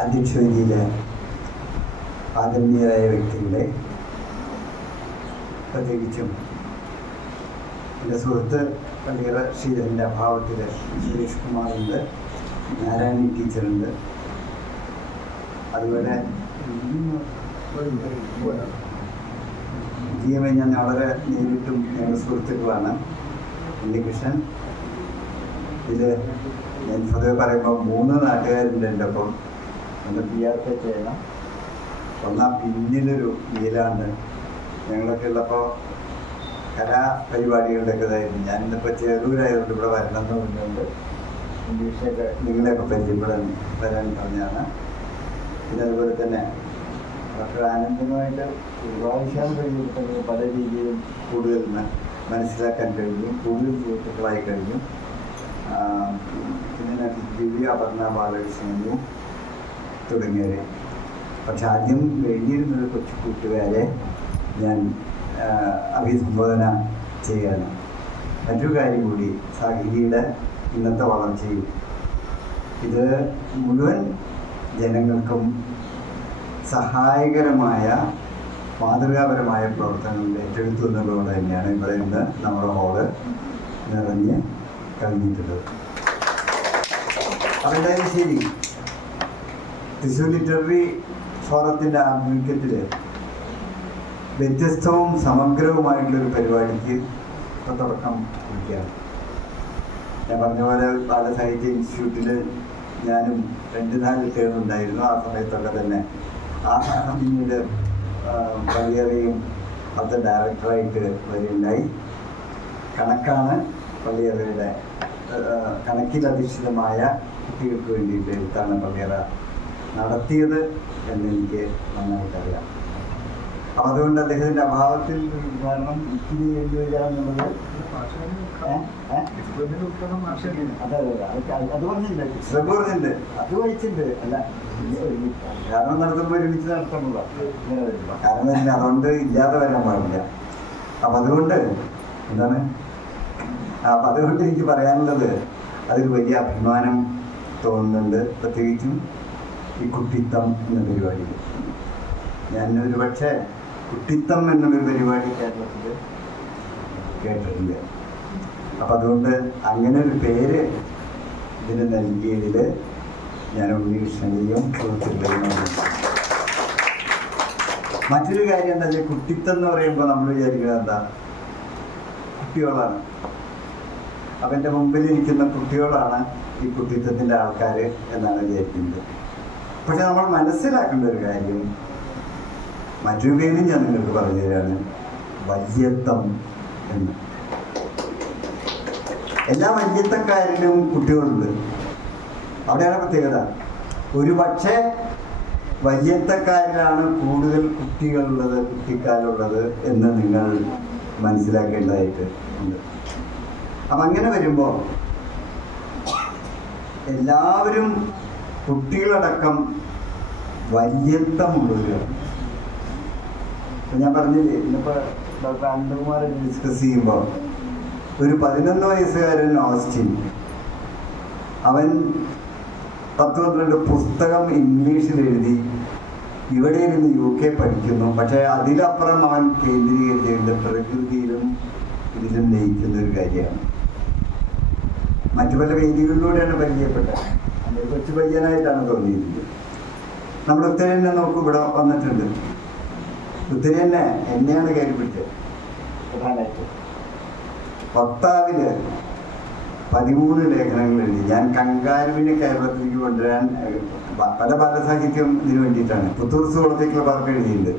അധ്യക്ഷതയിലെ ആദരണീയരായ വ്യക്തികളെ പ്രത്യേകിച്ചും എന്റെ സുഹൃത്ത് പള്ളിയറ ശ്രീധരന്റെ അഭാവത്തിൽ സുരേഷ് കുമാറുണ്ട് നാരായണി ടീച്ചറുണ്ട്. അതുപോലെ ജീവൻ ഞാൻ വളരെ നേരിട്ടും ഞങ്ങളുടെ സുഹൃത്തുക്കളാണ്. ഉണ്ണികൃഷ്ണൻ ഇതിൽ ഞാൻ പൊതുവെ പറയുമ്പോൾ മൂന്ന് നാട്ടുകാരുണ്ട് എന്റെ ഒപ്പം. ആർ കെ ചെയ്യണം വന്നാൽ പിന്നിലൊരു ഈലാണ്ട് ഞങ്ങളൊക്കെ ഉള്ളപ്പോൾ കലാ പരിപാടികളുടെയൊക്കെ ഇതായിരുന്നു. ഞാൻ ഇന്നിപ്പോൾ ചെറൂരായതുകൊണ്ട് ഇവിടെ വരണം എന്ന് പറഞ്ഞുകൊണ്ട് ഇംഗ്ലീഷൊക്കെ നിങ്ങളെയൊക്കെ പരിചയപ്പെടാൻ വരാൻ പറഞ്ഞാണ് പിന്നെ അതുപോലെ തന്നെ ഡോക്ടർ ആനന്ദമായിട്ട് പ്രാവശ്യം പരിചയപ്പെട്ടെങ്കിൽ പല രീതിയിലും കൂടുതൽ മനസ്സിലാക്കാൻ കഴിഞ്ഞു. കൂടുതൽ സുഹൃത്തുക്കളായി കഴിഞ്ഞു. പിന്നെ ദിവ്യ അപർണ ബാലകൃഷ്ണനും തുടങ്ങിയവരെ. പക്ഷെ ആദ്യം കഴിഞ്ഞിരുന്നത് കൊച്ചു കൂട്ടുകാരെ ഞാൻ അഭിസംബോധന ചെയ്യാണ് മറ്റൊരു കാര്യം കൂടി സാഹിതിയുടെ ഇന്നത്തെ വളർച്ചയും ഇത് മുഴുവൻ ജനങ്ങൾക്കും സഹായകരമായ മാതൃകാപരമായ പ്രവർത്തനങ്ങൾ ഏറ്റെടുത്തു എന്നുള്ളതുകൊണ്ട് തന്നെയാണ് ഇവിടെ ഇന്ന് നമ്മുടെ ഹോൾ നിറഞ്ഞ് കഴിഞ്ഞിട്ടുള്ളത് എന്തായാലും ശരി. തൃശ്ശൂർ ലിറ്റററി ഫോറത്തിന്റെ ആഭിമുഖ്യത്തിൽ വ്യത്യസ്തവും സമഗ്രവുമായിട്ടുള്ളൊരു പരിപാടിക്ക് ഇപ്പോൾ തുടക്കം കുറിക്കുകയാണ്. ഞാൻ പറഞ്ഞ പോലെ ബാലസാഹിത്യ ഇൻസ്റ്റിറ്റ്യൂട്ടിൽ ഞാനും രണ്ട് നാല് കുട്ടികളുണ്ടായിരുന്നു ആ സമയത്തൊക്കെ തന്നെ ആ പിന്നീട് പള്ളിയറയും അത് ഡയറക്ടറായിട്ട് വരികയുണ്ടായി. കണക്കാണ് പള്ളിയറയുടെ കണക്കിലധിഷ്ഠിതമായ കുട്ടികൾക്ക് വേണ്ടിയിട്ട് എഴുത്താണ് പള്ളിയറ നടത്തിയത് എന്നെനിക്ക് നന്നായിട്ടറിയാം അപ്പം അതുകൊണ്ട് അദ്ദേഹത്തിന്റെ അഭാവത്തിൽ കാരണം ഇത്തിരി എഴുതി വരിക എന്നുള്ളത്? അതെ പറഞ്ഞില്ല? പറഞ്ഞിട്ടുണ്ട്. വായിച്ചിട്ടുണ്ട് അല്ല കാരണം നടത്തുമ്പോൾ ഒരുമിച്ച് നടത്തണല്ലോ. കാരണം എന്താ അതുകൊണ്ട് ഇല്ലാതെ വരാൻ പാടില്ല. അപ്പം അതുകൊണ്ട് എന്താണ്? അപ്പം അതുകൊണ്ട് എനിക്ക് പറയാനുള്ളത് അതിൽ വലിയ അഭിമാനം തോന്നുന്നുണ്ട്. പ്രത്യേകിച്ചും ഈ കുട്ടിത്തം എന്ന പരിപാടി. ഞാൻ ഒരു പക്ഷേ കുട്ടിത്തം എന്നൊരു പരിപാടി കേരളത്തിൽ കേട്ടിട്ടില്ല. അപ്പം അതുകൊണ്ട് അങ്ങനെ ഒരു പേര് ഇതിന് നൽകിയതിൽ ഞാൻ ഉണ്ണികൃഷ്ണനെയും നന്ദി. മറ്റൊരു കാര്യം എന്താ വെച്ചാൽ കുട്ടിത്തം എന്ന് പറയുമ്പോൾ നമ്മൾ വിചാരിക്കുന്നത് എന്താ? കുട്ടികളാണ്. അപ്പം എന്റെ മുമ്പിൽ ഇരിക്കുന്ന കുട്ടികളാണ് ഈ കുട്ടിത്തത്തിന്റെ ആൾക്കാർ എന്നാണ് വിചാരിക്കുന്നത്. പക്ഷെ നമ്മൾ മനസ്സിലാക്കേണ്ട ഒരു കാര്യം. മറ്റൊരു പേരും ഞാൻ നിങ്ങൾക്ക് പറഞ്ഞു തരാണ്. വല്യത്തം എന്ന്. എല്ലാ വല്യത്തക്കാരിലും കുട്ടികളുണ്ട്. അവിടെയാണ് പ്രത്യേകത. ഒരു പക്ഷേ വല്യത്തക്കാരിലാണ് കൂടുതൽ കുട്ടികളുള്ളത് കുട്ടിക്കാലുള്ളത് എന്ന് നിങ്ങൾ മനസ്സിലാക്കേണ്ടതായിട്ട് ഉണ്ട്. അപ്പം അങ്ങനെ വരുമ്പോൾ എല്ലാവരും കുട്ടികളടക്കം വല്യത്തമുള്ളവരാണ് ഞാൻ പറഞ്ഞില്ലേ ഇന്നിപ്പോൾ ഡോക്ടർ അനന്തകുമാർ ഡിസ്കസ് ചെയ്യുമ്പോൾ ഒരു പതിനൊന്ന് വയസ്സുകാരൻ ഓസ്റ്റിൻ. അവൻ പത്ത് പന്ത്രണ്ട് പുസ്തകം ഇംഗ്ലീഷിൽ എഴുതി ഇവിടെ ഇരുന്ന് യു കെ പഠിക്കുന്നു. പക്ഷേ അതിലപ്പുറം അവൻ കേന്ദ്രീകരിച്ചിട്ടുണ്ട് പ്രകൃതിയിലും ഇതിലും നയിക്കുന്ന ഒരു കാര്യമാണ്. മറ്റു പല വേദികളിലൂടെയാണ് പരിചയപ്പെട്ടത്. കൊച്ചു പയ്യനായിട്ടാണ് തോന്നിയിരിക്കുന്നത്. നമ്മുടെ ഉത്തരേനെ നോക്കും ഇവിടെ വന്നിട്ടുണ്ട്. ഉത്തരേനെ എന്നെയാണ് കയറി പിടിച്ചത്. പ്രധാനമായിട്ട്. ഭർത്താവിൽ പതിമൂന്ന് ലേഖനങ്ങൾ എഴുതി ഞാൻ കങ്കാരുവിനെ കേരളത്തിലേക്ക് കൊണ്ടുവരാൻ പല ബാലസാഹിത്യം ഇതിനു വേണ്ടിയിട്ടാണ്. പുത്തൂർ സുഹൃത്തേക്കുള്ള പാർക്ക് എഴുതിയിട്ടുണ്ട്.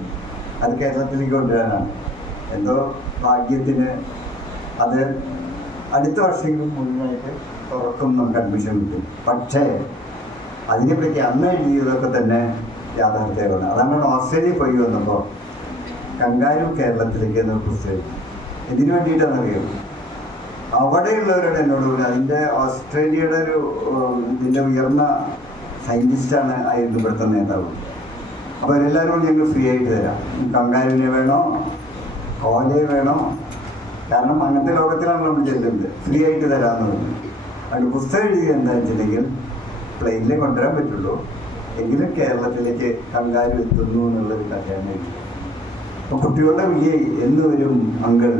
അത് കേരളത്തിലേക്ക് കൊണ്ടുവരാനാണ്. എന്തോ ഭാഗ്യത്തിന് അത് അടുത്ത വർഷമെങ്കിലും മുഴുവനായിട്ട് തുറക്കും നമുക്ക് അഡ്മിഷൻ കിട്ടും പക്ഷേ അതിനെപ്പറ്റി അന്ന് എഴുതിയതൊക്കെ തന്നെ യാഥാർത്ഥ്യമാണ് അതാണ് ഓസ്ട്രേലിയ പോയി വന്നപ്പോൾ കങ്കാരു കേരളത്തിലേക്ക് എന്ന പുസ്തകം ഇതിനു വേണ്ടിയിട്ടാണെന്നറിയാം അവിടെയുള്ളവരോട് എന്നോട് പറഞ്ഞു അതിന്റെ ഓസ്ട്രേലിയയുടെ ഒരു ഇതിന്റെ ഉയർന്ന സയന്റിസ്റ്റാണ് ആയിരുന്നു ഇവിടുത്തെ നേതാവ്. അപ്പോൾ എല്ലാവരും ഞങ്ങൾ ഫ്രീ ആയിട്ട് തരാം. കങ്കാരുവിനെ വേണോ? കോലയെ വേണോ? കാരണം അങ്ങനത്തെ ലോകത്തിലാണ് നമ്മൾ ചെല്ലുന്നത്. ഫ്രീ ആയിട്ട് തരാമെന്ന് പറഞ്ഞു. അതുകൊണ്ട് പുസ്തകം എഴുതി എന്താ വെച്ചിട്ടുണ്ടെങ്കിൽ പ്ലെയിനിലേ കൊണ്ടുവരാൻ പറ്റുള്ളൂ. എങ്കിലും കേരളത്തിലേക്ക് കങ്കാരു എത്തുന്നു എന്നുള്ളൊരു കഥയാണ് അപ്പൊ കുട്ടികളുടെ വിജയ് എന്ന് വരും അങ്കൾ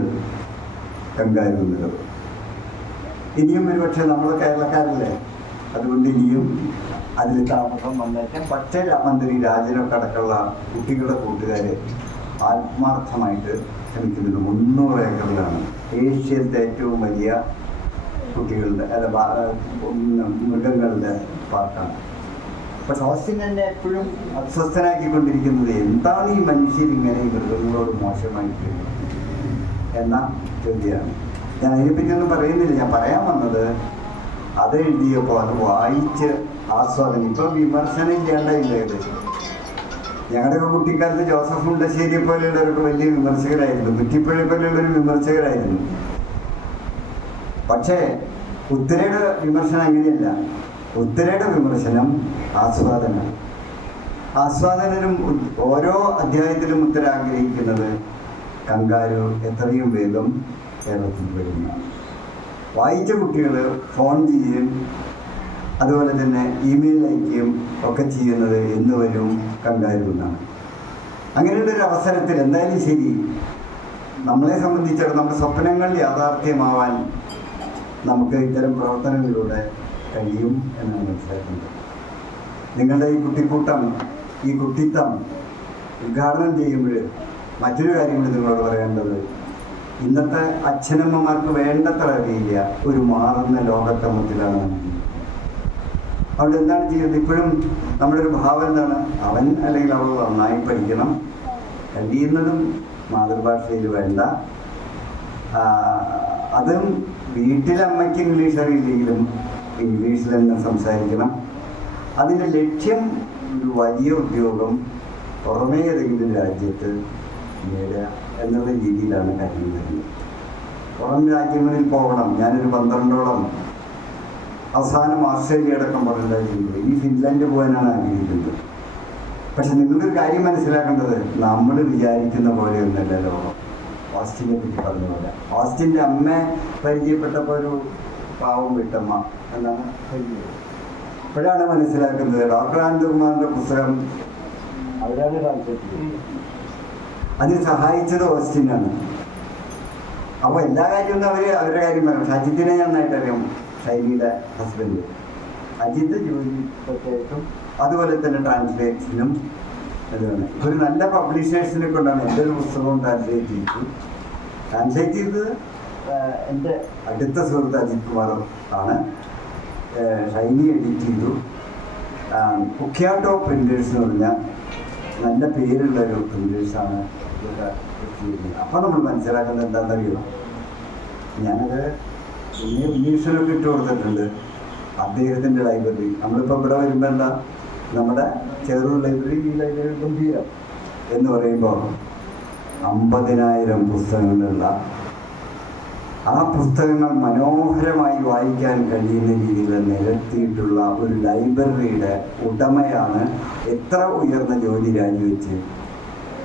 കങ്കാരു എന്നുള്ളത് ഇനിയും ഒരു പക്ഷെ നമ്മൾ കേരളക്കാരല്ലേ? അതുകൊണ്ട് ഇനിയും അതിൽ താമസം വന്നേക്കാം. പക്ഷേ മന്ത്രി രാജനൊക്കെ അടക്കമുള്ള കുട്ടികളുടെ കൂട്ടുകാര് ആത്മാർത്ഥമായിട്ട് ശ്രമിക്കുന്നുണ്ട് മുന്നൂറ് ഏക്കറിലാണ്. ഏഷ്യത്തെ ഏറ്റവും വലിയ കുട്ടികളുടെ അല്ല മൃഗങ്ങളുടെ പാർക്കാണ് അപ്പൊ ഓസ്റ്റിൻ എന്നെ എപ്പോഴും അസ്വസ്ഥനാക്കിക്കൊണ്ടിരിക്കുന്നത് എന്താണ് ഈ മനുഷ്യർ ഇങ്ങനെ മൃഗങ്ങളോട് മോശമായിട്ട് എന്ന ചോദ്യമാണ്. ഞാൻ അതിനെപ്പറ്റിയൊന്നും പറയുന്നില്ല. ഞാൻ പറയാൻ വന്നത് അത് എഴുതിയപ്പോൾ അത് വായിച്ച് ആസ്വാദനം. ഇപ്പൊ വിമർശനം ചെയ്യേണ്ടതില്ല ഇത് ഞങ്ങളുടെയൊക്കെ കുട്ടിക്കാലത്ത് ജോസഫ് മുണ്ടശ്ശേരിയെ പോലെയുള്ളവരൊക്കെ വലിയ വിമർശകരായിരുന്നു. കുറ്റിപ്പുഴയെ പോലെയുള്ളൊരു വിമർശകരായിരുന്നു. പക്ഷേ ഉത്തരയുടെ വിമർശനം അങ്ങനെയല്ല. ഉത്തരയുടെ വിമർശനം ആസ്വാദനം. ആസ്വാദനനും ഓരോ അധ്യായത്തിലും ഉത്തര ആഗ്രഹിക്കുന്നത് കങ്കാരു എത്രയും വേഗം കേരളത്തിൽ വരുന്ന. വായിച്ച കുട്ടികൾ ഫോൺ ചെയ്യും അതുപോലെ തന്നെ ഇമെയിൽ അയക്കുകയും ഒക്കെ ചെയ്യുന്നത് എന്ന് വരും കങ്കാരു എന്നാണ്. അങ്ങനെയുള്ള ഒരു അവസരത്തിൽ എന്തായാലും ശരി നമ്മളെ സംബന്ധിച്ചിടത്തോളം നമ്മുടെ സ്വപ്നങ്ങൾ യാഥാർത്ഥ്യമാവാൻ നമുക്ക് ഇത്തരം പ്രവർത്തനങ്ങളിലൂടെ കഴിയും എന്നാണ് മനസ്സിലാക്കുന്നത് നിങ്ങളുടെ ഈ കുട്ടിക്കൂട്ടം ഈ കുട്ടിത്തം ഉദ്ഘാടനം ചെയ്യുമ്പോൾ മറ്റൊരു കാര്യം കൂടി നിങ്ങളോട് പറയേണ്ടത്. ഇന്നത്തെ അച്ഛനമ്മമാർക്ക് വേണ്ടത്ര അറിയില്ല ഒരു മാറുന്ന ലോകക്രമത്തിലാണ് നമ്മൾ അവിടെ എന്താണ് ചെയ്യുന്നത് ഇപ്പോഴും നമ്മുടെ ഒരു ഭാവം എന്താണ്? അവൻ അല്ലെങ്കിൽ അവൾ നന്നായി പഠിക്കണം. കഴിയുന്നതും മാതൃഭാഷയിൽ വേണ്ട. അതും വീട്ടിലെ അമ്മയ്ക്ക് ഇംഗ്ലീഷ് അറിയില്ലെങ്കിലും ഇംഗ്ലീഷിൽ തന്നെ സംസാരിക്കണം. അതിന്റെ ലക്ഷ്യം ഒരു വലിയ ഉദ്യോഗം പുറമേ ഏതെങ്കിലും രാജ്യത്ത് നേടുക എന്നുള്ള രീതിയിലാണ് കാര്യം വരുന്നത്. പുറം രാജ്യങ്ങളിൽ പോകണം. ഞാനൊരു പന്ത്രണ്ടോളം അവസാനം ഓസ്ട്രേലിയ അടക്കം പറഞ്ഞിട്ടുണ്ടായിരുന്നത് ഇനി ഫിൻലാൻഡ് പോകാനാണ് ആഗ്രഹിക്കുന്നത്. പക്ഷെ നിങ്ങൾക്കൊരു കാര്യം മനസ്സിലാക്കേണ്ടത് നമ്മൾ വിചാരിക്കുന്ന പോലെയൊന്നല്ല ലോകം. ഓസ്ട്രേലിയ പറ്റി പറഞ്ഞ പോലെ. ഓസ്റ്റിന്റെ അമ്മ പരിചയപ്പെട്ടപ്പോൾ ഒരു പാവം വീട്ടമ്മ എന്നാണ് പരിചയം. ഇപ്പോഴാണ് മനസ്സിലാക്കുന്നത്. ഡോക്ടർ ആനന്ദകുമാറിന്റെ പുസ്തകം അവരാണ് അതിന് സഹായിച്ചത് ഓസ്റ്റിനാണ്. അപ്പോൾ എല്ലാ കാര്യമൊന്നും അവർ അവരുടെ കാര്യം പറയും സജിത്തിനെ അജിത്തിനെ നന്നായിട്ട് അറിയാം ശൈലിയുടെ ഹസ്ബൻഡ് അജിത്ത് ജോലി പ്രത്യേകിച്ചും അതുപോലെ തന്നെ ട്രാൻസ്ലേഷനും ഇതാണ് ഒരു നല്ല പബ്ലിഷേഴ്സിനെ കൊണ്ടാണ് എന്റെ ഒരു പുസ്തകവും ട്രാൻസ്ലേറ്റ് ചെയ്തു. ട്രാൻസ്ലേറ്റ് ചെയ്തത് എന്റെ അടുത്ത സുഹൃത്ത് അജിത് കുമാർ ആണ്. ഷൈനി എഡിറ്റ് ചെയ്തു. കുക്കിയാട്ടോ പ്രിന്റേഴ്സ് എന്ന് പറഞ്ഞാൽ നല്ല പേരുള്ള ഒരു പ്രിന്റേഴ്സാണ് ഇതൊക്കെ ചെയ്യുന്നത് നമ്മൾ മനസ്സിലാക്കുന്നത് എന്താണെന്നറിയോ? ഞാനത് പിന്നെ ഇംഗ്ലീഷിലൊക്കെ ഇട്ട് കൊടുത്തിട്ടുണ്ട് അദ്ദേഹത്തിന്റെ ലൈബ്രറി നമ്മളിപ്പോൾ ഇവിടെ വരുമ്പോൾ എന്താ? നമ്മുടെ ചെറു ലൈബ്രറി ഈ ലൈബ്രറി ഗംഭീരം എന്ന് പറയുമ്പോൾ അമ്പതിനായിരം പുസ്തകങ്ങളുള്ള ആ പുസ്തകങ്ങൾ മനോഹരമായി വായിക്കാൻ കഴിയുന്ന രീതിയിൽ നിരത്തിയിട്ടുള്ള ഒരു ലൈബ്രറിയുടെ ഉടമയാണ് എത്ര ഉയർന്ന ജോലി രാജിവെച്ച്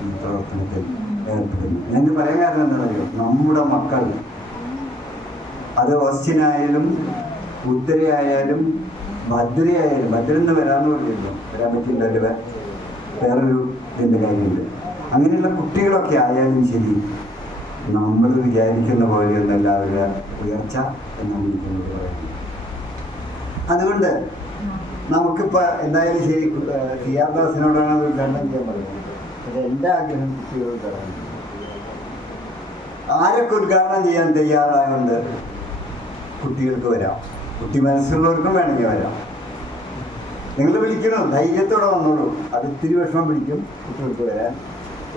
ഈ പ്രവർത്തനത്തിൽ ഏർപ്പെടുന്നു. ഞാൻ പറയാൻ കാരണം എന്താണെന്നറിയോ? നമ്മുടെ മക്കൾ അത് ഓസ്റ്റിനായാലും ഉത്തരയായാലും ഭദ്രയായാലും ഭദ്രെന്ന് വരാമെന്ന് പറഞ്ഞിരുന്നു വരാൻ പറ്റില്ല വേറൊരു ഇതിന്റെ കാര്യമുണ്ട്. അങ്ങനെയുള്ള കുട്ടികളൊക്കെ ആയാലും ശരി നമ്മൾ വിചാരിക്കുന്ന പോലെയൊന്നല്ല അവരുടെ ഉയർച്ച എന്നാണ് എനിക്കുന്നത് പറയുന്നത്. അതുകൊണ്ട് നമുക്കിപ്പോൾ എന്തായാലും ശരി സി ആർ ദാസിനോടാണ് അത് ഉദ്ഘാടനം ചെയ്യാൻ പറയുന്നത് എന്റെ ആഗ്രഹം കുട്ടികളോട് പറയുന്നത് ആരൊക്കെ ഉദ്ഘാടനം ചെയ്യാൻ തയ്യാറായതുകൊണ്ട് കുട്ടികൾക്ക് വരാം. കുട്ടി മനസ്സിലുള്ളവർക്കും വേണമെങ്കിൽ വരാം. നിങ്ങൾ വിളിക്കണം? ധൈര്യത്തോടെ വന്നോളൂ. അത് ഇത്തിരി വിഷമം പിടിക്കും കുട്ടികൾക്ക് വരാൻ.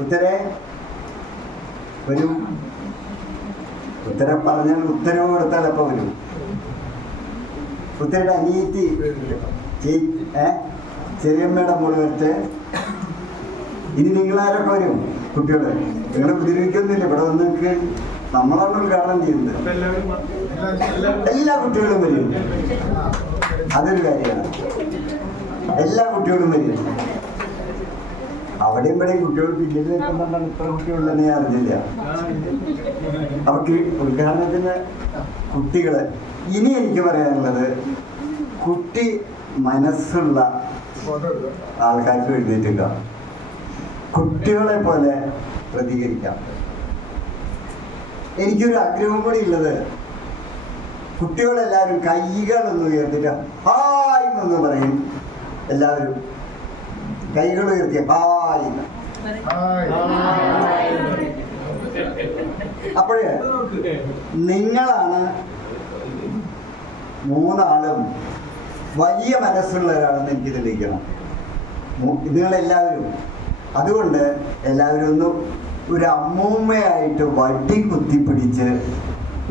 ഉത്തരേ? വരും. ഉത്തര പറഞ്ഞാൽ ഉത്തരവ് കൊടുത്താൽ അപ്പോൾ വരും. ഉത്തരയുടെ അനിയത്തി. ചെറിയമ്മയുടെ മോൾ വെച്ച് ഇനി നിങ്ങളാരൊക്കെ വരും കുട്ടികളെ? നിങ്ങൾ ഉപദ്രവിക്കൊന്നുമില്ല. ഇവിടെ വന്ന് നിങ്ങൾക്ക് നമ്മളാണ് ഉദ്ഘാടനം ചെയ്യുന്നത്. എല്ലാ കുട്ടികളും വരും. അതൊരു കാര്യമാണ്. എല്ലാ കുട്ടികളും വരും. അവിടെയും ഇവിടെ കുട്ടികൾ പിന്നിൽ നിൽക്കുന്നുണ്ടാണ് ഇത്ര കുട്ടികളുണ്ടെന്ന് ഞാൻ അറിഞ്ഞില്ല. അവർക്ക് ഉദ്ഘാടനത്തിന് കുട്ടികളെ ഇനി എനിക്ക് പറയാനുള്ളത് കുട്ടി മനസ്സുള്ള ആൾക്കാർക്ക് എഴുതിയിട്ടില്ല കുട്ടികളെ പോലെ പ്രതികരിക്കാം. എനിക്കൊരു ആഗ്രഹം കൂടി ഉള്ളത്. കുട്ടികളെല്ലാവരും കൈകളൊന്ന് ഉയർത്തിട്ട് ഹായ് എന്ന് പറയും. എല്ലാവരും കൈകൾ ഉയർത്തിയ ഹായ്. അപ്പോഴേ നിങ്ങളാണ് മൂന്നാളും വലിയ മനസ്സുള്ളവരാണെന്ന് എനിക്ക് തെളിയിക്കണം. നിങ്ങളെല്ലാവരും. അതുകൊണ്ട് എല്ലാവരും ഒന്ന് ഒരു അമ്മൂമ്മയായിട്ട് വടി കുത്തിപ്പിടിച്ച്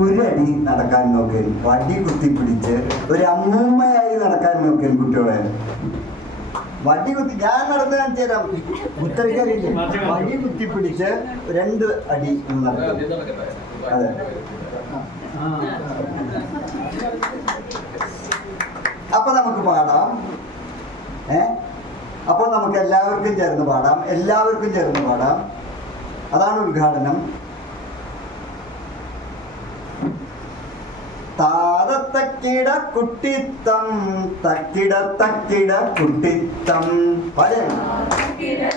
ഒരടി നടക്കാൻ നോക്കൻ വടി കുത്തിപ്പിടിച്ച് ഒരു അമ്മൂമ്മയായി നടക്കാൻ നോക്കൻ കുട്ടികളെ. വടി കുത്തി ഞാൻ നടന്ന് കാണിച്ചു തരാം. ഉത്തരക്കാരില്ലേ വടി കുത്തിപ്പിടിച്ച് രണ്ട് അടി ഒന്ന് നടക്കും. അതെ. അപ്പൊ നമുക്ക് പാടാം. ഏ? അപ്പൊ നമുക്ക് എല്ലാവർക്കും ചേർന്ന് പാടാം. എല്ലാവർക്കും ചേർന്ന് പാടാം. അതാണ് ഉദ്ഘാടനം. താതത്തക്കിട കുട്ടിത്തം തക്കിട തക്കിട കുട്ടിത്തം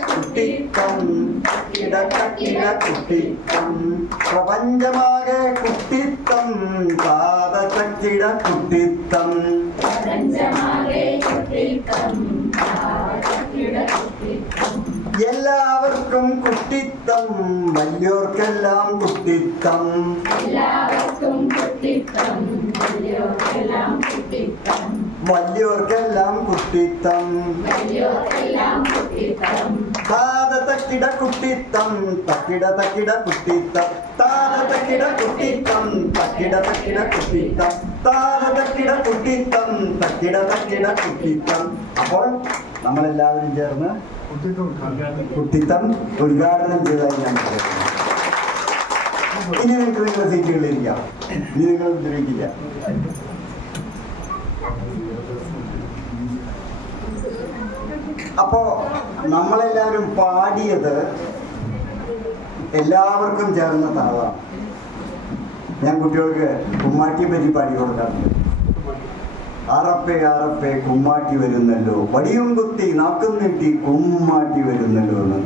കുട്ടിത്തം തക്കിട തക്കിട കുട്ടിത്തം പ്രപഞ്ചമാകെ കുട്ടിത്തം കുട്ടിത്തം പ്രപഞ്ചമാകെ കുട്ടിത്തം കിട കുട്ടിത്തം എല്ലാവർക്കും കുട്ടിത്തം വലിയോർക്കെല്ലാം കുട്ടിത്തം. വലിയോർക്കെല്ലാം കുട്ടിത്തം. താത തക്കിട കുട്ടിത്തം തക്കിട തക്കിട കുട്ടിത്തം. താത തക്കിട കുട്ടിത്തം തക്കിട തക്കിട കുട്ടിത്തം. താത തക്കിട കുട്ടിത്തം തക്കിട തക്കിട കുട്ടിത്തം. അപ്പോൾ നമ്മളെല്ലാവരും ചേർന്ന് കുട്ടിത്തം ഉദ്ഘാടനം ചെയ്തതായി ഞാൻ പറയുന്നു. ഇനി നിങ്ങൾക്ക് നിങ്ങളുടെ സീറ്റുകളിലിരിക്കാം ഇനി നിങ്ങൾ ഉപദ്രവിക്കില്ല. അപ്പോ നമ്മളെല്ലാവരും പാടിയത് എല്ലാവർക്കും ചേർന്ന താളാണ്. ഞാൻ കുട്ടികൾക്ക് കുമ്മാട്ടിയെ പറ്റി പാടി കൊടുക്കാറുണ്ട്. ആറപ്പേ ആറപ്പേ കുമ്മാട്ടി വരുന്നല്ലോ. വടിയും കുത്തി നാക്കും നീട്ടി കുമ്മാട്ടി വരുന്നല്ലോ എന്ന്.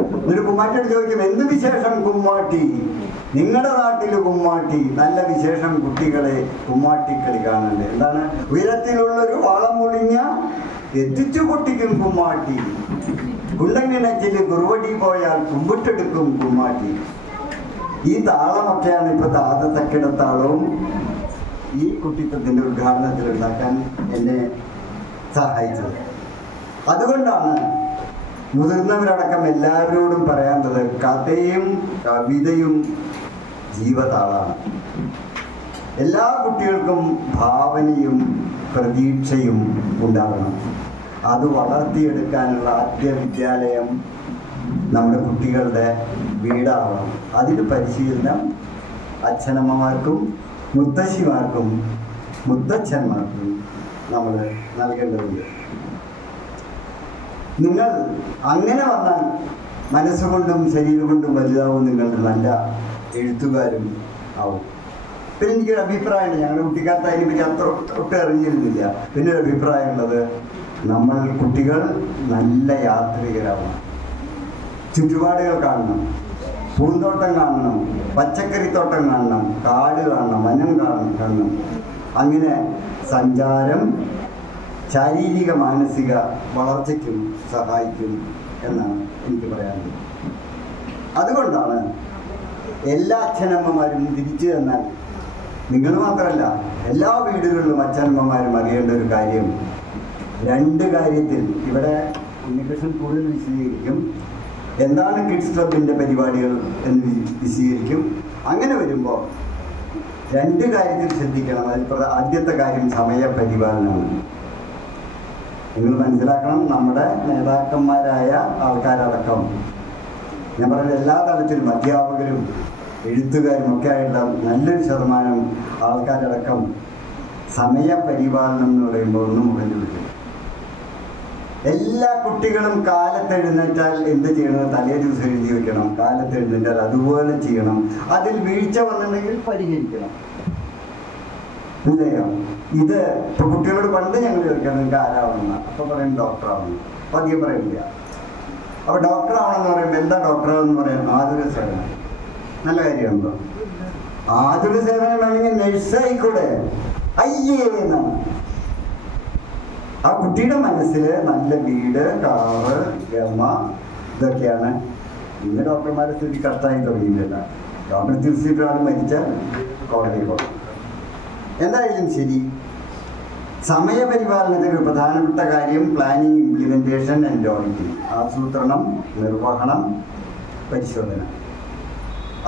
എന്നിട്ട് കുമ്മാട്ടിയോട് ചോദിക്കും എന്ത് വിശേഷം കുമ്മാട്ടി നിങ്ങളുടെ നാട്ടിൽ കുമ്മാട്ടി നല്ല വിശേഷം കുട്ടികളെ കുമ്മാട്ടിക്കളി കാണണ്ടേ. എന്താണ്? ഉയരത്തിലുള്ളൊരു വാളം മുളിഞ്ഞ എത്തിച്ചു പൊട്ടിക്കും കുമ്മാട്ടി കുണ്ടങ്കിണച്ചിൽ കുറുവടി പോയാൽ കുമ്പിട്ടെടുക്കും കുമ്മാട്ടി ഈ താളമൊക്കെയാണ് ഇപ്പൊ താത തക്കിട താളവും ഈ കുട്ടിത്തത്തിന്റെ ഉദ്ഘാടനത്തിൽ ഉണ്ടാക്കാൻ എന്നെ സഹായിച്ചത്. അതുകൊണ്ടാണ് മുതിർന്നവരടക്കം എല്ലാവരോടും പറയാനുള്ളത് കഥയും കവിതയും ജീവതാളാണ്. എല്ലാ കുട്ടികൾക്കും ഭാവനയും പ്രതീക്ഷയും ഉണ്ടാകണം. അത് വളർത്തിയെടുക്കാനുള്ള ആദ്യ വിദ്യാലയം നമ്മുടെ കുട്ടികളുടെ വീടാവണം. അതിന് പരിശീലനം അച്ഛനമ്മമാർക്കും മുത്തശ്ശിമാർക്കും മുത്തച്ഛന്മാർക്കും നമ്മൾ നൽകേണ്ടതുണ്ട്. നിങ്ങൾ അങ്ങനെ വന്നാൽ മനസ്സുകൊണ്ടും ശരീരം കൊണ്ടും വലുതാവും നിങ്ങൾ നല്ല എഴുത്തുകാരും ആവും. പിന്നെ എനിക്കൊരു അഭിപ്രായമുണ്ട്. ഞങ്ങളുടെ കുട്ടിക്കാലത്ത് പിന്നെ അത്ര ഒട്ടും അറിഞ്ഞിരുന്നില്ല. പിന്നെ ഒരു അഭിപ്രായമുള്ളത് നമ്മൾ കുട്ടികൾ നല്ല യാത്രികരാവണം. ചുറ്റുപാടുകൾ കാണണം. പൂന്തോട്ടം കാണണം പച്ചക്കറിത്തോട്ടം കാണണം കാട് കാണണം വനം കാണണം കാണണം. അങ്ങനെ സഞ്ചാരം ശാരീരിക മാനസിക വളർച്ചയ്ക്കും സഹായിക്കും എന്നാണ് എനിക്ക് പറയാനുള്ളത്. അതുകൊണ്ടാണ് എല്ലാ അച്ഛനമ്മമാരും തിരിച്ചു തന്നാൽ നിങ്ങൾ മാത്രമല്ല എല്ലാ വീടുകളിലും അച്ഛനമ്മമാരും അറിയേണ്ട ഒരു കാര്യം രണ്ട് കാര്യത്തിൽ ഇവിടെ ഉണ്ണികൃഷ്ണൻ കൂടുതൽ വിശദീകരിക്കും. എന്താണ് കിഡ്സ് ക്ലബിന്റെ പരിപാടികൾ എന്ന് വിശദീകരിക്കും. അങ്ങനെ വരുമ്പോൾ രണ്ട് കാര്യത്തിൽ ശ്രദ്ധിക്കണം. അതിൽ ആദ്യത്തെ കാര്യം സമയപരിപാലനമാണ് നിങ്ങൾ മനസ്സിലാക്കണം നമ്മുടെ നേതാക്കന്മാരായ ആൾക്കാരടക്കം ഞാൻ പറഞ്ഞ എല്ലാ തലത്തിലും അധ്യാപകരും എഴുത്തുകാരും ഒക്കെ ആയിട്ടുള്ള നല്ലൊരു ശതമാനം ആൾക്കാരടക്കം സമയപരിപാലനം എന്ന് പറയുമ്പോൾ ഒന്നും മുകളിൽ വിളിക്കും എല്ലാ കുട്ടികളും കാലത്തെഴുന്നേറ്റാൽ എന്ത് ചെയ്യണം? തലേ ദിവസം എഴുതി വെക്കണം കാലത്തെഴുന്നേറ്റാൽ അതുപോലെ ചെയ്യണം. അതിൽ വീഴ്ച വന്നിട്ടുണ്ടെങ്കിൽ പരിഹരിക്കണം. ഇല്ലയോ? ഇത് ഇപ്പൊ കുട്ടികളോട് പണ്ട് ഞങ്ങൾ ചോദിക്കാം നിങ്ങൾക്ക് ആരാവണം അപ്പൊ പറയും ഡോക്ടർ ആവണം അപ്പൊ അധികം പറയില്ല. അപ്പൊ ഡോക്ടർ ആവണമെന്ന് പറയുമ്പോൾ എന്താ ഡോക്ടർ എന്ന് പറയാം ആതുര സേവനം. നല്ല കാര്യമുണ്ടോ ആതുര സേവനം വേണമെങ്കിൽ നഴ്സായിക്കൂടെ? അയ്യേ എന്നാണ്. ആ കുട്ടിയുടെ മനസ്സിൽ നല്ല വീട് കാറ് എമ്മ ഇതൊക്കെയാണ്. ഇന്ന് ഡോക്ടർമാരെ സ്ഥിതി കഷ്ടമായി തുടങ്ങിയിട്ടില്ല. ഡോക്ടർ തിരിച്ചിട്ടാണ് മരിച്ച കോടതി പോകും എന്തായാലും ശരി. സമയപരിപാലനത്തിന് ഒരു പ്രധാനപ്പെട്ട കാര്യം പ്ലാനിങ് ഇംപ്ലിമെന്റേഷൻ ആൻഡ് ഓഡിറ്റിംഗ് ആസൂത്രണം നിർവഹണം പരിശോധന.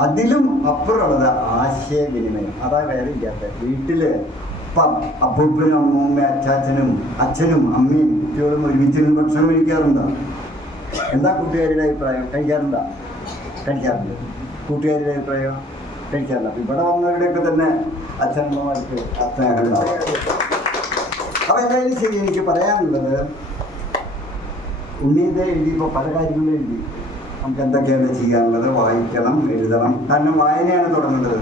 അതിലും അപ്പുറമുള്ളത് ആശയവിനിമയം. അതാ വേറെ ഇല്ലാത്ത. ഇപ്പം അപ്പൂപ്പനും അമ്മൂമ്മ അച്ചാച്ചനും അച്ഛനും അമ്മയും കുട്ടികളും ഒരുമിച്ചിരുന്ന് ഭക്ഷണം കഴിക്കാറുണ്ടോ? എന്താ കൂട്ടുകാരുടെ അഭിപ്രായം? കഴിക്കാറുണ്ടോ? കഴിക്കാറുണ്ട് കൂട്ടുകാരുടെ അഭിപ്രായം? കഴിക്കാറില്ല. അപ്പൊ ഇവിടെ വന്നവരുടെയൊക്കെ തന്നെ അച്ഛനമ്മമാർക്ക് അച്ഛനുണ്ടാവും അപ്പൊ എന്തായാലും ശരി എനിക്ക് പറയാനുള്ളത് ഉണ്ണീതെ ഇപ്പൊ പല കാര്യങ്ങളും എഴുതി. നമുക്ക് എന്തൊക്കെയാണ് ചെയ്യാനുള്ളത്? വായിക്കണം എഴുതണം. കാരണം വായനയാണ് തുടങ്ങേണ്ടത്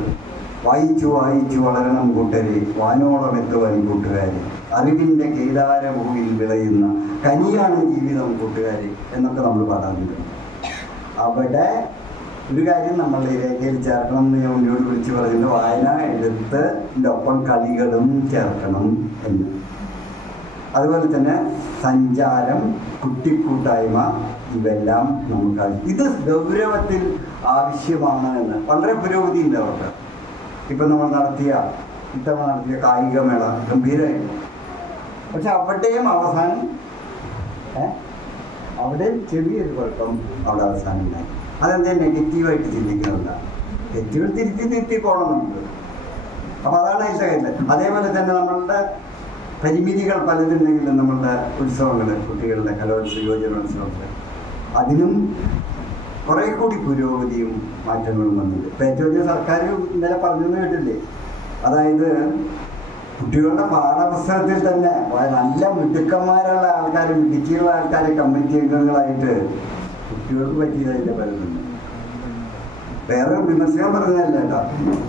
വായിച്ചു വായിച്ചു വളരണം കൂട്ടരെ വാനോളം എത്തുവാൻ കൂട്ടുകാരെ. അറിവിന്റെ കേദാരഭൂമിയിൽ വിളയുന്ന കനിയാണ് ജീവിതം കൂട്ടുകാരെ എന്നൊക്കെ നമ്മൾ പാടാറുണ്ട് അവിടെ ഒരു കാര്യം നമ്മൾ രേഖയിൽ ചേർക്കണം എന്ന് ഞാൻ മുന്നോട്ട് വിളിച്ചു പറയുന്നത് വായന എടുത്ത് ഒപ്പം കളികളും ചേർക്കണം എന്ന്. അതുപോലെ തന്നെ സഞ്ചാരം കുട്ടിക്കൂട്ടായ്മ ഇതെല്ലാം നമുക്ക്. ഇത് ഗൗരവത്തിൽ ആവശ്യമാണ് എന്ന്. വളരെ പുരോഗതി ഉണ്ട് അവർക്ക്. ഇപ്പൊ നമ്മൾ നടത്തിയ ഇത്തവണ നടത്തിയ കായികമേള ഗംഭീരമായി. പക്ഷെ അവിടെയും അവസാനം? അവിടെയും ചെറിയൊരു കുഴപ്പം അവിടെ അവസാനം ഉണ്ടായി. അതെന്താ നെഗറ്റീവായിട്ട് ചിന്തിക്കുന്നില്ല തെറ്റുകൾ തിരുത്തി തിരുത്തി പോകണം നമുക്ക് അപ്പൊ അതാണ് കാര്യം അതേപോലെ തന്നെ നമ്മളുടെ പരിമിതികൾ പലതുണ്ടെങ്കിലും നമ്മളുടെ ഉത്സവങ്ങൾ കുട്ടികളുടെ കലോത്സവ യുവജനോത്സവങ്ങൾ. അതിനും കുറെ കൂടി പുരോഗതിയും മാറ്റങ്ങളും വന്നിട്ടുണ്ട്. ഇപ്പൊ ഏറ്റവും വലിയ സർക്കാർ ഇന്നലെ പറഞ്ഞു കേട്ടില്ലേ അതായത് കുട്ടികളുടെ പാഠപുസ്തകത്തിൽ തന്നെ നല്ല മിടുക്കന്മാരുള്ള ആൾക്കാർ മിടുക്കിയുള്ള ആൾക്കാർ കമ്മിറ്റി അംഗങ്ങളായിട്ട് കുട്ടികൾക്ക് പറ്റിയതായിട്ട് പറയുന്നുണ്ട് വേറെ വിമർശനം പറഞ്ഞതല്ല കേട്ടോ.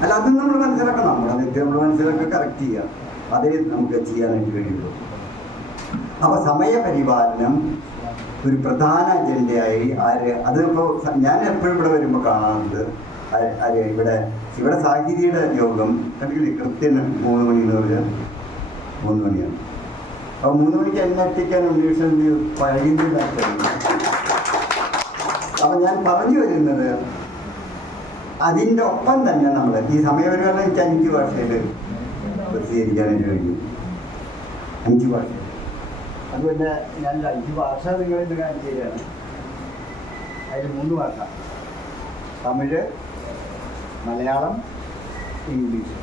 അല്ല അതും നമ്മൾ മനസ്സിലാക്കണം. നമ്മുടെ നമ്മൾ മനസ്സിലാക്കി കറക്റ്റ് ചെയ്യാം. അതേ നമുക്ക് ചെയ്യാനായിട്ട് കഴിയുള്ളൂ. അപ്പൊ സമയപരിപാലനം ഒരു പ്രധാന അജണ്ടയായി. ആര് അതിപ്പോ ഞാൻ എപ്പോഴും ഇവിടെ വരുമ്പോൾ കാണാറുണ്ട്. ആര് ഇവിടെ ഇവിടെ സാഹിതിയുടെ യോഗം കണ്ടില്ലേ? കൃത്യം മൂന്ന് മണി എന്ന് പറഞ്ഞാൽ മൂന്ന് മണിയാണ്. അപ്പൊ മൂന്ന് മണിക്ക് എന്നെ എത്തിക്കാൻ ഉണ്ണീഷൻ പഴകില്ല അപ്പൊ ഞാൻ പറഞ്ഞു വരുന്നത് അതിന്റെ ഒപ്പം തന്നെ നമ്മൾ ഈ സമയപരിപാലനം എനിക്ക് അഞ്ച് ഭാഷയിൽ പ്രസിദ്ധീകരിക്കാനായിട്ട് കഴിഞ്ഞു അഞ്ച് ഭാഷ അതുപോലെ ഞാൻ അഞ്ച് ഭാഷ നിങ്ങളിത് കാര്യം ചെയ്യുകയാണ് അതിൽ മൂന്ന് ഭാഷ. തമിഴ് മലയാളം ഇംഗ്ലീഷ്.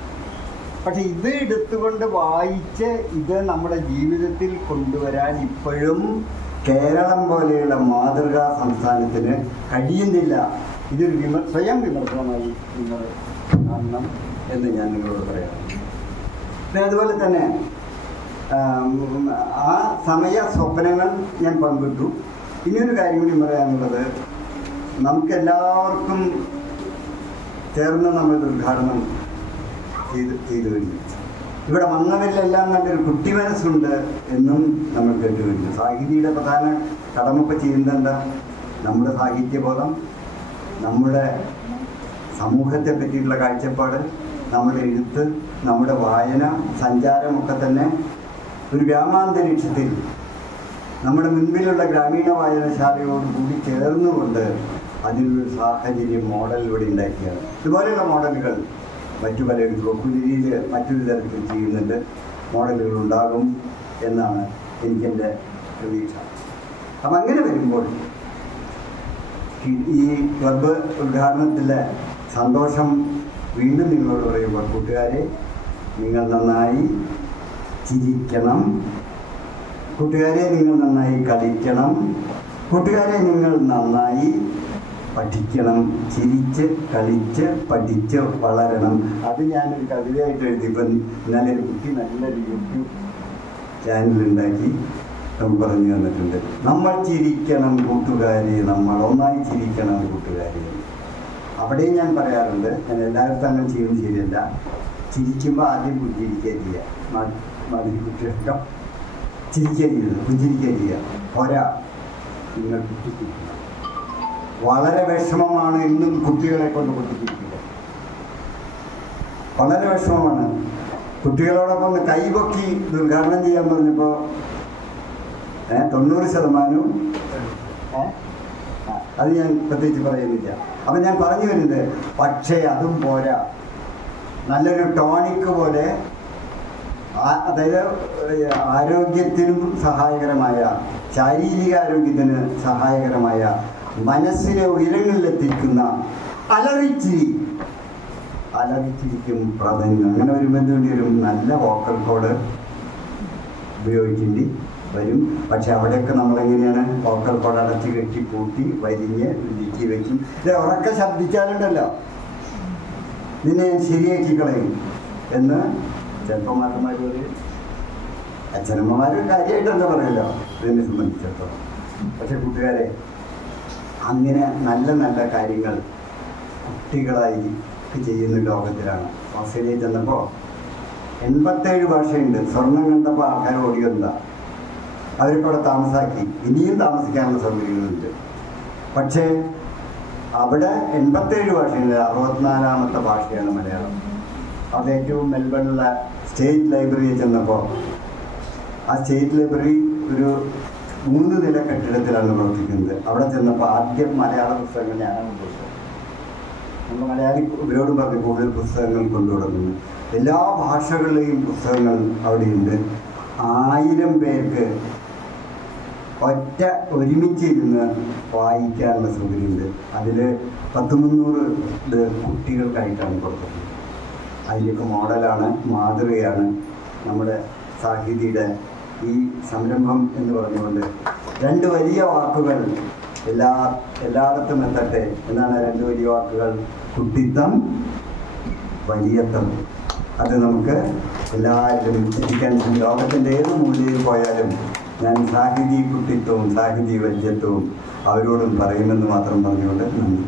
പക്ഷെ ഇത് എടുത്തുകൊണ്ട് വായിച്ച് ഇത് നമ്മുടെ ജീവിതത്തിൽ കൊണ്ടുവരാൻ ഇപ്പോഴും കേരളം പോലെയുള്ള മാതൃകാ സംസ്ഥാനത്തിന് കഴിയുന്നില്ല. ഇതൊരു വിമർ സ്വയം വിമർശനമായി നിങ്ങൾ കാണണം എന്ന് ഞാൻ നിങ്ങളോട് പറയാം. പിന്നെ അതുപോലെ തന്നെ ആം, സമയ സ്വപ്നങ്ങൾ ഞാൻ പങ്കിട്ടു. ഇനിയൊരു കാര്യം കൂടി പറയാനുള്ളത്. നമുക്കെല്ലാവർക്കും ചേർന്ന് നമ്മൾ ഉദ്ഘാടനം ചെയ്ത് ചെയ്തു കഴിഞ്ഞു. ഇവിടെ വന്നവരിലെല്ലാം നല്ലൊരു കുട്ടി മനസ്സുണ്ട് എന്നും നമ്മൾ കേട്ടു കഴിഞ്ഞു. സാഹിതിയുടെ പ്രധാന കടമൊക്കെ ചെയ്യുന്നത് എന്താ നമ്മുടെ സാഹിത്യബോധം നമ്മുടെ സമൂഹത്തെ പറ്റിയിട്ടുള്ള കാഴ്ചപ്പാട് നമ്മുടെ എഴുത്ത് നമ്മുടെ വായന സഞ്ചാരമൊക്കെ തന്നെ ഒരു വ്യാമാന്തരീക്ഷത്തിൽ നമ്മുടെ മുൻപിലുള്ള ഗ്രാമീണ വായനശാലയോട് കൂടി ചേർന്നുകൊണ്ട് അതിനൊരു സാഹചര്യം മോഡൽ ഇവിടെ ഉണ്ടാക്കിയാണ്. ഇതുപോലെയുള്ള മോഡലുകൾ മറ്റു പലരും തൊക്കുലിരിയിൽ മറ്റൊരു തരത്തിൽ ചെയ്യുന്നുണ്ട്. മോഡലുകൾ ഉണ്ടാകും എന്നാണ് എനിക്കെന്റെ പ്രതീക്ഷ. അപ്പം അങ്ങനെ വരുമ്പോൾ ഈ ക്ലബ്ബ് ഉദ്ഘാടനത്തിലെ സന്തോഷം വീണ്ടും നിങ്ങളോട് പറയുമ്പോൾ കൂട്ടുകാരെ നിങ്ങൾ നന്നായി ചിരിക്കണം. കൂട്ടുകാരെ നിങ്ങൾ നന്നായി കളിക്കണം. കൂട്ടുകാരെ നിങ്ങൾ നന്നായി പഠിക്കണം. ചിരിച്ച് കളിച്ച് പഠിച്ച് വളരണം. അത് ഞാനൊരു കവിതയായിട്ട് എഴുതി. ഇപ്പം ഇന്നലെ കുട്ടി നല്ലൊരു യൂട്യൂബ് ചാനൽ ഉണ്ടാക്കി നമുക്ക് പറഞ്ഞു തന്നിട്ടുണ്ട്. നമ്മൾ ചിരിക്കണം കൂട്ടുകാരെ നമ്മൾ ഒന്നായി ചിരിക്കണം കൂട്ടുകാരെ. അവിടെയും ഞാൻ പറയാറുണ്ട് ഞാൻ എല്ലായിടത്തും അങ്ങനെ ചെയ്യുന്നത് ശരിയല്ല. ചിരിക്കുമ്പോൾ ആദ്യം പുഞ്ചിരിക്കുക ചെയ്യുക മ- മതി കുട്ടികളൊക്കെ ചിരിക്കുക ചെയ്യുന്നത് പുഞ്ചിരിക്കുക ചെയ്യുക പോരാ നിങ്ങൾ കുട്ടിപ്പിക്കുക വളരെ വിഷമമാണ് ഇന്നും കുട്ടികളെ കൊണ്ട് കുട്ടിപ്പിക്കുക വളരെ വിഷമമാണ്. കുട്ടികളോടൊപ്പം ഒന്ന് കൈപൊക്കി ഉദ്ഘാടനം ചെയ്യാൻ പറഞ്ഞപ്പോൾ തൊണ്ണൂറ് ശതമാനവും? അത് ഞാൻ പ്രത്യേകിച്ച് പറയുന്നില്ല. അപ്പം ഞാൻ പറഞ്ഞു വരുന്നത് പക്ഷേ അതും പോരാ. നല്ലൊരു ടോണിക്ക് പോലെ അതായത് ആരോഗ്യത്തിനും സഹായകരമായ ശാരീരിക ആരോഗ്യത്തിന് സഹായകരമായ മനസ്സിനെ ഉയരങ്ങളിലെത്തിക്കുന്ന അലറിച്ചിരി. അലറിച്ചിരിക്കും പ്രാധാന്യം അങ്ങനെ വരുമ്പോൾ വേണ്ടി വരും നല്ല വോക്കൽ കോഡ് ഉപയോഗിക്കേണ്ടി വരും. പക്ഷെ അവിടെയൊക്കെ നമ്മളെങ്ങനെയാണ് വോക്കൽ കോഡ് അടച്ച് കെട്ടി കൂട്ടി വരിഞ്ഞ് ഇടുക്കി വെക്കും. ഉറക്കെ ശബ്ദിച്ചാലുണ്ടല്ലോ. നിന്നെ ശരിയാക്കി കളയും എന്ന് ചെറുപ്പമാരന്മാർ ഒരു അച്ഛനമ്മമാരും കാര്യമായിട്ട് എന്താ പറയല്ലോ ഇതിനെ സംബന്ധിച്ചിടത്തോളം. പക്ഷെ കൂട്ടുകാരെ അങ്ങനെ നല്ല നല്ല കാര്യങ്ങൾ കുട്ടികളായി ചെയ്യുന്ന ലോകത്തിലാണ്. ഓസ്ട്രേലിയയിൽ ചെന്നപ്പോൾ എൺപത്തേഴ് ഭാഷയുണ്ട്. സ്വർണം കണ്ടപ്പോൾ ആൾക്കാർ ഓടി വന്നതാ അവരിപ്പോൾ താമസാക്കി. ഇനിയും താമസിക്കാനുള്ള സൗകര്യങ്ങളുണ്ട്. പക്ഷേ അവിടെ എൺപത്തേഴ് ഭാഷയുണ്ട് അറുപത്തിനാലാമത്തെ ഭാഷയാണ് മലയാളം. അത് ഏറ്റവും മെൽബണിലെ സ്റ്റേറ്റ് ലൈബ്രറിയിൽ ചെന്നപ്പോൾ ആ സ്റ്റേറ്റ് ലൈബ്രറി ഒരു മൂന്ന് നില കെട്ടിടത്തിലാണ് പ്രവർത്തിക്കുന്നത്. അവിടെ ചെന്നപ്പോൾ ആദ്യം മലയാള പുസ്തകങ്ങൾ ഞാനാണ് പുസ്തകം നമ്മൾ മലയാളി ഇവരോട് പറഞ്ഞു കൂടുതൽ പുസ്തകങ്ങൾ കൊണ്ടുവിടുന്നു എല്ലാ ഭാഷകളിലെയും പുസ്തകങ്ങൾ അവിടെയുണ്ട്. ആയിരം പേർക്ക് ഒറ്റ ഒരുമിച്ചിരുന്ന് വായിക്കാനുള്ള സൗകര്യമുണ്ട്. അതിൽ പത്ത് മുന്നൂറ് കുട്ടികൾക്കായിട്ടാണ് കൊടുത്തത് അതിലേക്ക് മോഡലാണ് മാതൃകയാണ് നമ്മുടെ സാഹിതിയുടെ ഈ സംരംഭം എന്ന് പറഞ്ഞുകൊണ്ട് രണ്ട് വലിയ വാക്കുകൾ എല്ലാ എല്ലായിടത്തും എത്തട്ടെ എന്നാണ് രണ്ട് വലിയ വാക്കുകൾ കുട്ടിത്തം വലിയത്തം അത് നമുക്ക് എല്ലാവരും എത്തിക്കാൻ. ലോകത്തിന്റെ ഏത് മൂലയിൽ പോയാലും ഞാൻ സാഹിതി കുട്ടിത്വവും സാഹിതി വലിയത്വവും അവരോടും പറയുമെന്ന് മാത്രം പറഞ്ഞുകൊണ്ട് നന്ദി